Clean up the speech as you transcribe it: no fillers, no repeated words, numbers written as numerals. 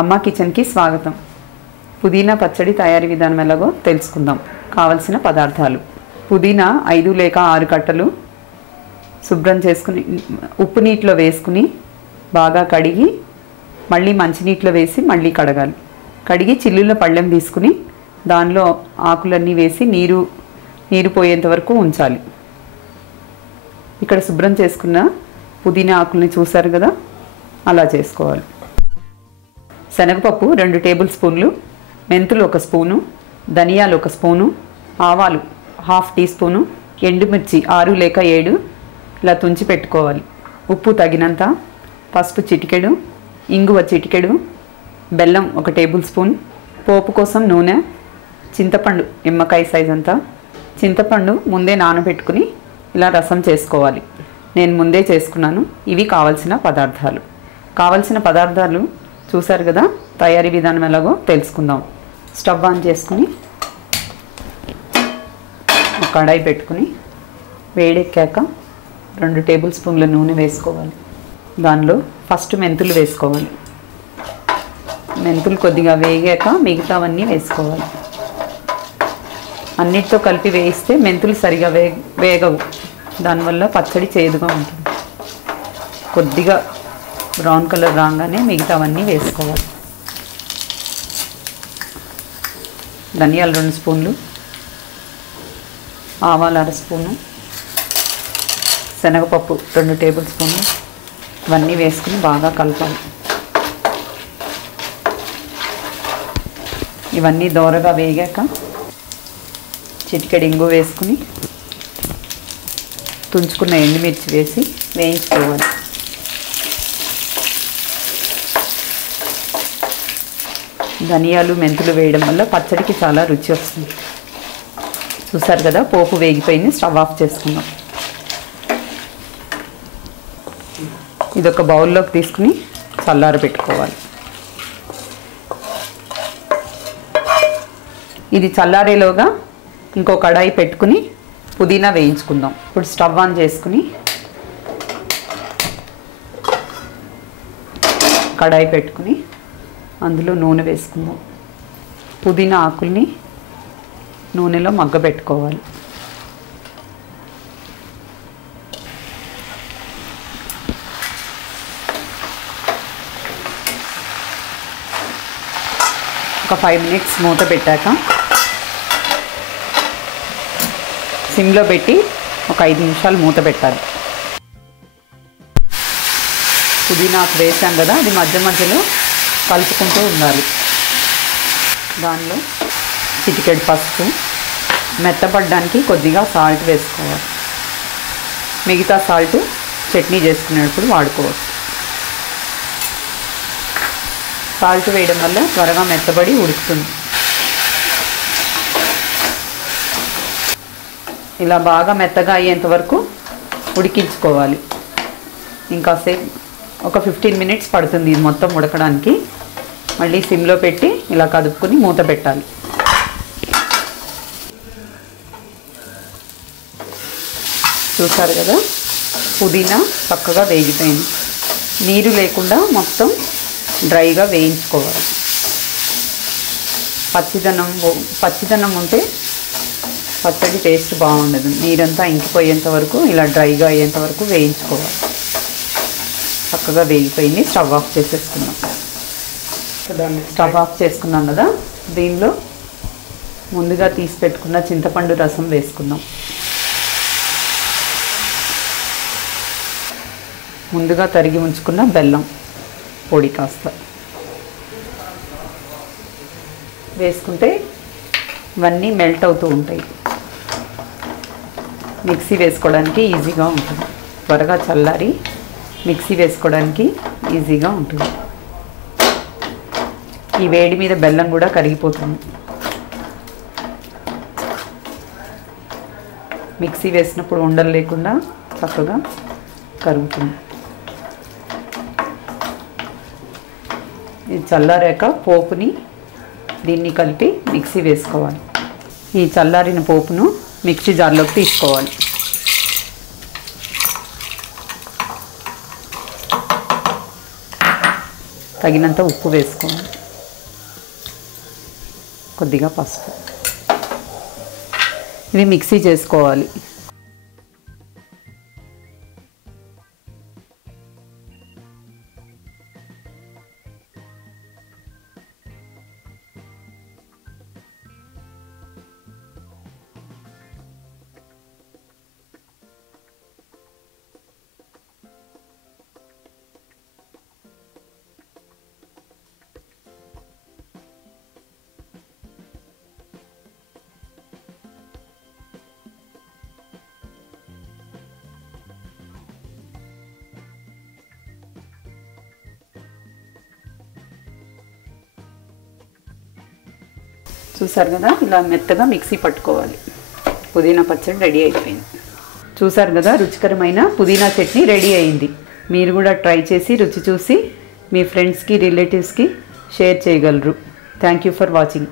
అమ్మ కిచెన్కి స్వాగతం. పుదీనా పచ్చడి తయారీ విధానం ఎలాగో తెలుసుకుందాం. కావలసిన పదార్థాలు: పుదీనా 5 లేక 6 కట్టలు శుభ్రం చేసుకుని ఉప్పు నీటిలో వేసుకుని బాగా కడిగి మళ్ళీ మంచినీటిలో వేసి మళ్ళీ కడగాలి. కడిగి చిల్లుల పళ్ళెం తీసుకుని దానిలో ఆకులన్నీ వేసి నీరు పోయేంత వరకు ఉంచాలి. ఇక్కడ శుభ్రం చేసుకున్న పుదీనా ఆకుల్ని చూసారు కదా, అలా చేసుకోవాలి. శనగపప్పు 2 టేబుల్ స్పూన్లు, మెంతులు 1 స్పూను, ధనియాలు 1 స్పూను, ఆవాలు 1/2 టీ స్పూను, ఎండుమిర్చి 6 లేక 7 ఇలా తుంచి పెట్టుకోవాలి. ఉప్పు తగినంత, పసుపు చిటికెడు, ఇంగువ చిటికెడు, బెల్లం 1 టేబుల్ స్పూన్, పోపు కోసం నూనె, చింతపండు నిమ్మకాయ సైజ్ అంతా. చింతపండు ముందే నానబెట్టుకుని ఇలా రసం చేసుకోవాలి. నేను ముందే చేసుకున్నాను. ఇవి కావలసిన పదార్థాలు చూసారు కదా. తయారీ విధానం ఎలాగో తెలుసుకుందాం. స్టవ్ ఆన్ చేసుకుని కడాయి పెట్టుకుని వేడెక్కాక 2 టేబుల్ స్పూన్ల నూనె వేసుకోవాలి. దానిలో ఫస్ట్ మెంతులు వేసుకోవాలి. మెంతులు కొద్దిగా వేగాక మిగతావన్నీ వేసుకోవాలి. అన్నిటితో కలిపి వేయిస్తే మెంతులు సరిగా వేగవు, దానివల్ల పచ్చడి చేదుగా ఉంటుంది. కొద్దిగా బ్రౌన్ కలర్ రాగానే మిగతావన్నీ వేసుకోవాలి. ధనియాలు 2 స్పూన్లు, ఆవాలు 1/2 స్పూను, శనగపప్పు 2 టేబుల్ స్పూన్లు ఇవన్నీ వేసుకుని బాగా కలపాలి. ఇవన్నీ దోరగా వేగాక చిటికెడు ఇంగు వేసుకుని తుంచుకున్న ఎండుమిర్చి వేసి వేయించుకోవాలి. ధనియాలు మెంతులు వేయడం వల్ల పచ్చడికి చాలా రుచి వస్తుంది. చూసారు కదా, పోపు వేగిపోయింది. స్టవ్ ఆఫ్ చేసుకుందాం. ఇదొక బౌల్లోకి తీసుకుని చల్లారబెట్టుకోవాలి. ఇది చల్లారేలోగా ఇంకో కడాయి పెట్టుకుని పుదీనా వేయించుకుందాం. ఇప్పుడు స్టవ్ ఆన్ చేసుకుని కడాయి పెట్టుకుని అందులో నూనె వేసుకుందాం. పుదీనా ఆకుల్ని నూనెలో మగ్గబెట్టుకోవాలి. ఒక 5 మినిట్స్ మూత పెట్టాక సిమ్లో పెట్టి ఒక 5 నిమిషాలు మూత పెట్టాలి. పుదీనా ఆకు వేసాం కదా, అది మధ్య మధ్యలో కలుపుకుంటూ ఉండాలి. దానిలో చిటికెడు పసుపు, మెత్తపడడానికి కొద్దిగా సాల్ట్ వేసుకోవాలి. మిగతా సాల్ట్ చట్నీ చేసుకునేటప్పుడు వాడుకోవచ్చు. సాల్ట్ వేయడం వల్ల త్వరగా మెత్తబడి ఉడుకుతుంది. ఇలా బాగా మెత్తగా అయ్యేంత వరకు ఉడికించుకోవాలి. ఇంకాసేపు ఒక 15 మినిట్స్ పడుతుంది ఇది మొత్తం ఉడకడానికి. మళ్ళీ సిమ్లో పెట్టి ఇలా కదుపుకొని మూత పెట్టాలి. చూసారు కదా, పుదీనా చక్కగా వేగిపోయింది. నీరు లేకుండా మొత్తం డ్రైగా వేయించుకోవాలి. పచ్చిదనం ఉంటే పచ్చడి టేస్ట్ బాగుండదు. నీరంతా ఇంకిపోయేంత వరకు ఇలా డ్రైగా అయ్యేంత వరకు వేయించుకోవాలి. చక్కగా వేగిపోయింది. స్టవ్ ఆఫ్ చేసేసుకున్నాం. స్టవ్ ఆఫ్ చేసుకున్నాం కదా, దీనిలో ముందుగా తీసి పెట్టుకున్న చింతపండు రసం వేసుకుందాం. ముందుగా తరిగి ఉంచుకున్న బెల్లం పొడి కాస్త వేసుకుంటే ఇవన్నీ మెల్ట్ అవుతూ ఉంటాయి. మిక్సీ వేసుకోవడానికి ఈజీగా ఉంటుంది. త్వరగా చల్లారి మిక్సీ వేసుకోవడానికి ఈజీగా ఉంటుంది. ఈ వేడి మీద బెల్లం కూడా కరిగిపోతుంది. మిక్సీ వేసినప్పుడు ఉండలు లేకుండా చక్కగా కరుగుతుంది. ఇది చల్లారాక పోపుని దీన్ని కలిపి మిక్సీ వేసుకోవాలి. ఈ చల్లారిన పోపును మిక్సీ జార్లోకి తీసుకోవాలి. తగినంత ఉప్పు వేసుకోవాలి, కొద్దిగా పసుపు. ఇది మిక్సీ చేసుకోవాలి. చూసారు కదా, ఇలా మెత్తగా మిక్సీ పట్టుకోవాలి. పుదీనా పచ్చడి రెడీ అయిపోయింది. చూసారు కదా, రుచికరమైన పుదీనా చట్నీ రెడీ అయింది. మీరు కూడా ట్రై చేసి రుచి చూసి మీ ఫ్రెండ్స్కి రిలేటివ్స్కి షేర్ చేయగలరు. Thank you for watching.